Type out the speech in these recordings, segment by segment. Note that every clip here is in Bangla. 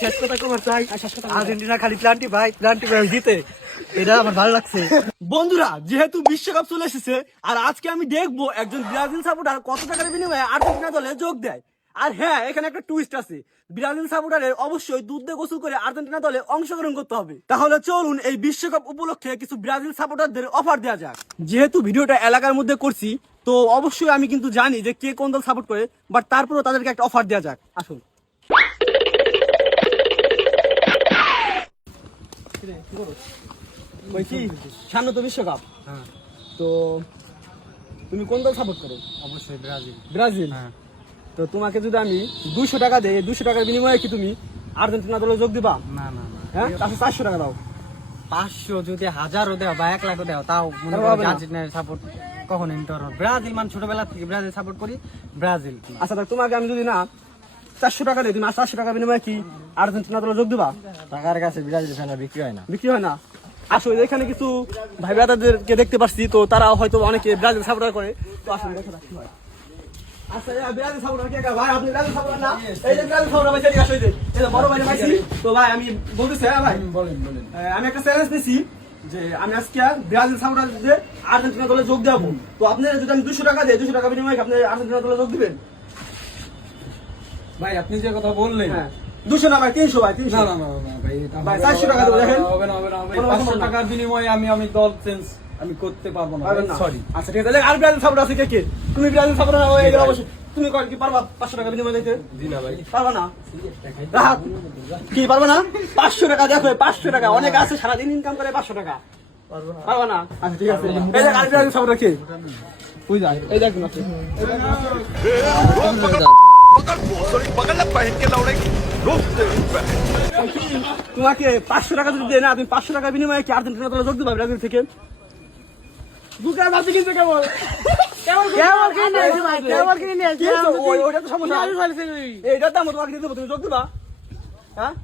শেষ কথা কবার চাই, আর্জেন্টিনা খালি প্লান্টি ভাই জিতে, এটা আমার ভালো লাগছে। বন্ধুরা, যেহেতু বিশ্বকাপ চলে এসেছে আর আজকে আমি দেখবো একজন ব্রাজিল সাপোর্টার কত টাকার বিনিময়ে আর্জেন্টিনা দলে যোগ দেয়। আর হ্যাঁ, এখানে একটা টুইস্ট আছে, ব্রাজিল সাপোর্টারের অবশ্যই দুধ দিয়ে গোসল করে আর্জেন্টিনা দলে অংশগ্রহণ করতে হবে। তাহলে চলুন এই বিশ্বকাপ উপলক্ষে কিছু ব্রাজিল সাপোর্টারদের অফার দেওয়া যাক। যেহেতু ভিডিওটা এলাকার মধ্যে করছি, তো অবশ্যই আমি কিন্তু জানি যে কে কোন দল সাপোর্ট করে, বাট তারপরেও তাদেরকে একটা অফার দেওয়া যাক। আসুন। সামনে তো বিশ্বকাপ, তো তুমি কোন দল সাপোর্ট করো? অবশ্যই ব্রাজিল। ব্রাজিল। তো তোমাকে যদি আমি 200 টাকা দেই, 200 টাকার বিনিময়ে কি তুমি আর্জেন্টিনা দলে যোগ দিবা? না না না, হ্যাঁ, তাহলে 400 টাকা দাও। 500 যদি 1000ও দেও বা 1 লাখও দেও, তাও মনে হবে করো না। আর্জেন্টিনার সাপোর্ট কখনো নিতে পারবো। ব্রাজিল মানে ছোটবেলা থেকে ব্রাজিল সাপোর্ট করি, ব্রাজিল। আচ্ছা, তাহলে তোমাকে আমি যদি না 400 টাকা দিই, তুমি 400 টাকা বিনিময়ে কি আর্জেন্টিনা দলে যোগ দিবা? টাকার কাছে ব্রাজিল ফ্যানরা বিক্রি হয় না। বিক্রি হয় না। আসলে এখানে কিছু ভাই ব্রাদারদেরকে দেখতে পাচ্ছি, তো তারা হয়তো অনেকে ব্রাজিল সাপোর্টার করে, তো আসলে দেখা যাক কি হয়। আচ্ছা, ব্রাজিল সাপোর্টার কে ভাই? আপনি ব্রাজিল সাপোর্টার না? এই যে ব্রাজিল সাপোর্টার ভাই, সেদিকে আসো। এই যে বড় ভাই পাইছি। তো ভাই আমি বলতেছি, হ্যাঁ ভাই বলেন। আমি একটা চ্যালেঞ্জ দিছি যে আমি আজকে ব্রাজিল সাপোর্টারদের আর্জেন্টিনা দলে যোগ দেবো। তো আপনি যদি আমি 200 টাকা দেই, 200 টাকা বিনিময়ে আপনি আর্জেন্টিনা দলে যোগ দিবেন? ভাই আপনি যে কথা বললেন, হ্যাঁ, 200 না ভাই, 300 ভাই, 300। না ভাই, ভাই 400 টাকা দেবো, দেখেন। হবে না। 500 টাকার বিনিময়ে আমি দল চেঞ্জ আমি করতে পারবো না, সরি। আচ্ছা ঠিক আছে, তাহলে আর ব্রাজিল সাপোর্টার আছে কে? তুমি ব্রাজিল সাপোর্টার না হয়ে গেলে অবশ্যই তুমি কি পারবা 500 টাকা বিনিময়ে দিতে? জি না ভাই, পারবা না? রাহাত, কি পারবা না? 500 টাকা দেখো, 500 টাকা অনেক আছে, সারাদিন ইনকাম করে 500 টাকা। পারবা না? আচ্ছা ঠিক আছে, এই যে আর ব্রাজিল সাপোর্টার কে? ওই যায়, এই দেখুন আছে। তোমাকে 500 টাকা যদি দেয় না, তুমি 500 টাকা বিনিময়ে কি আর্জেন্টিনা দলে যোগ দিবা ব্রাজিল থেকে? বুকে বাজে কিন্তু কেবল ওইটা তো সমস্যা। এইটার দাম তোমাকে দিয়ে দেবো, তুমি যোগ দিবা? হ্যাঁ,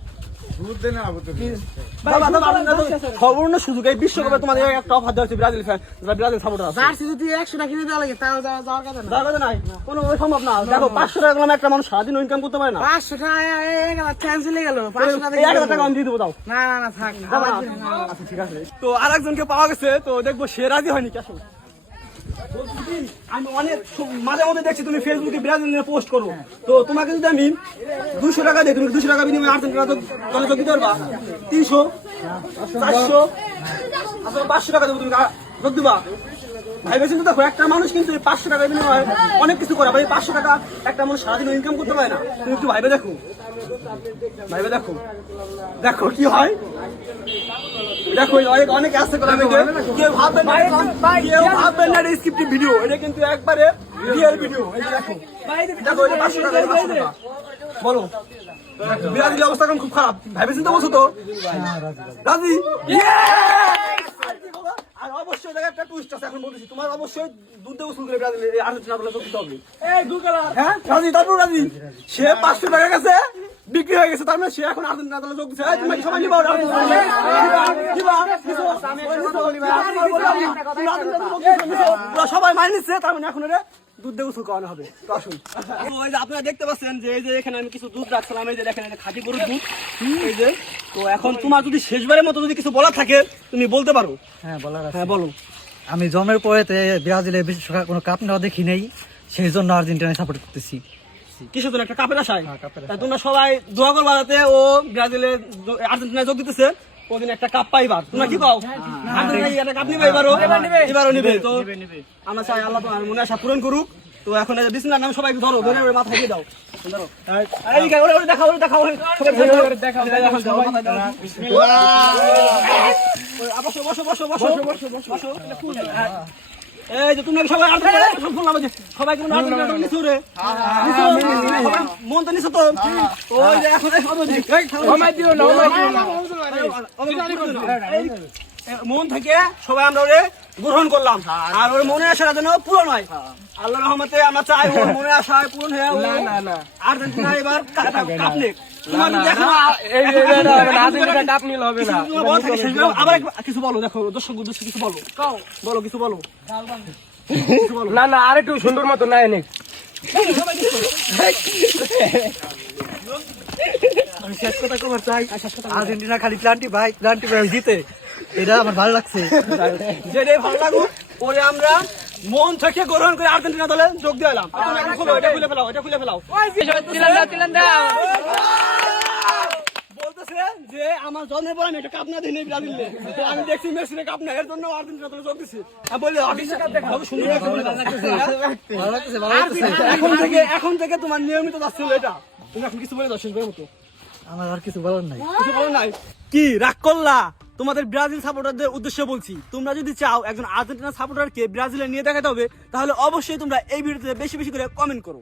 খবর না সুযোগ, এই বিশ্বকাপে তোমাদের একটা অফার দেওয়া হচ্ছে ব্রাজিল ফ্যান, ব্রাজিল সাপোর্টার আছে। যদি 100 টাকা কিনে দেওয়া লাগে তাও যাওয়ার কথা না। যাওয়ার কথা নাই, কোনো সম্ভব না। দেখো 500 টাকা করলাম, একটা মানুষ সারাদিন ইনকাম করতে পারে না। 500 টাকা ক্যান্সেল হয়ে গেল। 500 টাকা এই 1000 টাকা আমি দিয়ে দেবো, দাও। না থাক। আচ্ছা ঠিক আছে। তো আরেকজনকে পাওয়া গেছে, তো দেখবো সে রাজি হয়নি কি আসলে। আমি অনেক মাঝে মধ্যে দেখছি তুমি ফেসবুকে ব্রাজিল নিয়ে পোস্ট করো, তো তোমাকে যদি আমি 200 টাকা দিই, তুমি 200 টাকা বিনিময়ে আর্জেন্টিনা দলে যোগ দিতে পারবা? 300, 400, আসলে 500 টাকা দেবো, তুমি যোগ দিবা? ভাইবে চিন্তা দেখো, একটা মানুষ কিন্তু 500 টাকা বিনিময়ে অনেক কিছু করে, ভাই 500 টাকা একটা মানুষ সারাদিন ইনকাম করতে পারে না। তুমি একটু ভাইবে দেখো, দেখো কি হয়। দেখো অনেকে আসতে করে, কেউ ভাববেন না এটা স্ক্রিপ্টেড ভিডিও, এটা কিন্তু একবারে রিয়েল ভিডিও। এই যে দেখো, দেখো এটা 500 টাকা, 500 টাকা। বলো, ব্রাজিলের অবস্থা এখন খুব খারাপ, ভাইবে চিন্তা বলছো তো? রাজি? আর অবশ্যই দেখা একটা টুইস্ট আছে, এখন বলতেছি, তোমার অবশ্যই দুধ দেবো শুরু করে ব্রাজিল আর্জেন্টিনা দলে যোগ দিতে হবে। হ্যাঁ রাজি, তারপর রাজি। সে 500 টাকা গেছে, বিক্রি হয়ে গেছে, তার মানে সে এখন আর্জেন্টিনা দলে যোগ দিচ্ছে। তুমি সবাই নিবা, সবাই মাইনে নিচ্ছে, তার মানে এখন দুধ দিয়ে উসুল করানো হবে। তো আসুন, এই যে আপনারা দেখতে পাচ্ছেন যে এই যে এখানে আমি কিছু দুধ রাখছিলাম, এই যে দেখেন খাঁটি গরুর দুধ, এই যে। তো এখন তোমার যদি শেষবারের মতো যদি কিছু বলার থাকে তুমি বলতে পারো। হ্যাঁ বলার আছে। হ্যাঁ বলো। আমি জন্মের পরেতে ব্রাজিলের বিশ্বকাপ কোনো কাপ নেওয়া দেখি নেই, সেই জন্য আর্জেন্টিনা সাপোর্ট করতেছি। কিসের জন্য? একটা কাপের আশায়। তাই তোমরা সবাই দোয়া করবা যাতে ও ব্রাজিলের আর্জেন্টিনা যোগ দিতেছে, ওদিন একটা কাপ পাইবার। তোমরা কি পাও? একটা কাপ নিবে, এবারও নিবে। তো আমরা চাই আল্লাহ তোমার মনে আশা পূরণ করুক। তো এখন বিসমিল্লাহর নামে সবাই ধরো, ধরে মাথা দিয়ে দাও। এই যে তোমরা সবাই সবাই মন তো নিছো তো? ওই যে এখন মন থেকে সবাই আমরা ওরে গ্রহণ করলাম, আর ওর মনে আশাটা যেন পূরণ হয়। আল্লাহ রহমতে আমরা চাই ওর মনে আশায় পূরণ হয়ে আর্জেন্টিনা এবার কাপ নেক। আবার কিছু বলো, দেখো দর্শক উদ্দেশ্যে কিছু বলো, কিছু বলো। না আর একটু সুন্দর মতো নাই নেই। আমি শেষ কথা কবার চাই, আর্জেন্টিনা খালি প্লান্টি ভাই জিতে, এটা আমার ভালো লাগছে। যেটাই ভালো লাগুক, পরে আমরা মন থেকে গ্রহণ করে আর্জেন্টিনা দলে যোগ দিলাম। এটা খুলে ফেলাও, এটা খুলে ফেলাও। বলতেছে যে আমার জন্মের পর আমি একটা কাপ না দিই নাই ব্রাজিলে, তো আমি দেখছি মেসির কাপ না, এর জন্য আর্জেন্টিনা দলে যোগ দিছি। আমি বললি বিশ্বকাপ দেখা হবে, সুন্দর লাগছে, ভালো লাগছে। এখন থেকে তোমার নিয়মিত যাচ্ছিল এটা। তুমি এখন কিছু বলে দাও শেষ মতো। আমার আর কিছু বলার নাই। কিছু বলো নাই কি রাগ করলা? তোমাদের ব্রাজিল সাপোর্টারদের উদ্দেশ্যে বলছি, তোমরা যদি চাও একজন আর্জেন্টিনা সাপোর্টারকে ব্রাজিলে নিয়ে দেখাতে হবে, তাহলে অবশ্যই তোমরা এই ভিডিওতে বেশি বেশি করে কমেন্ট করো।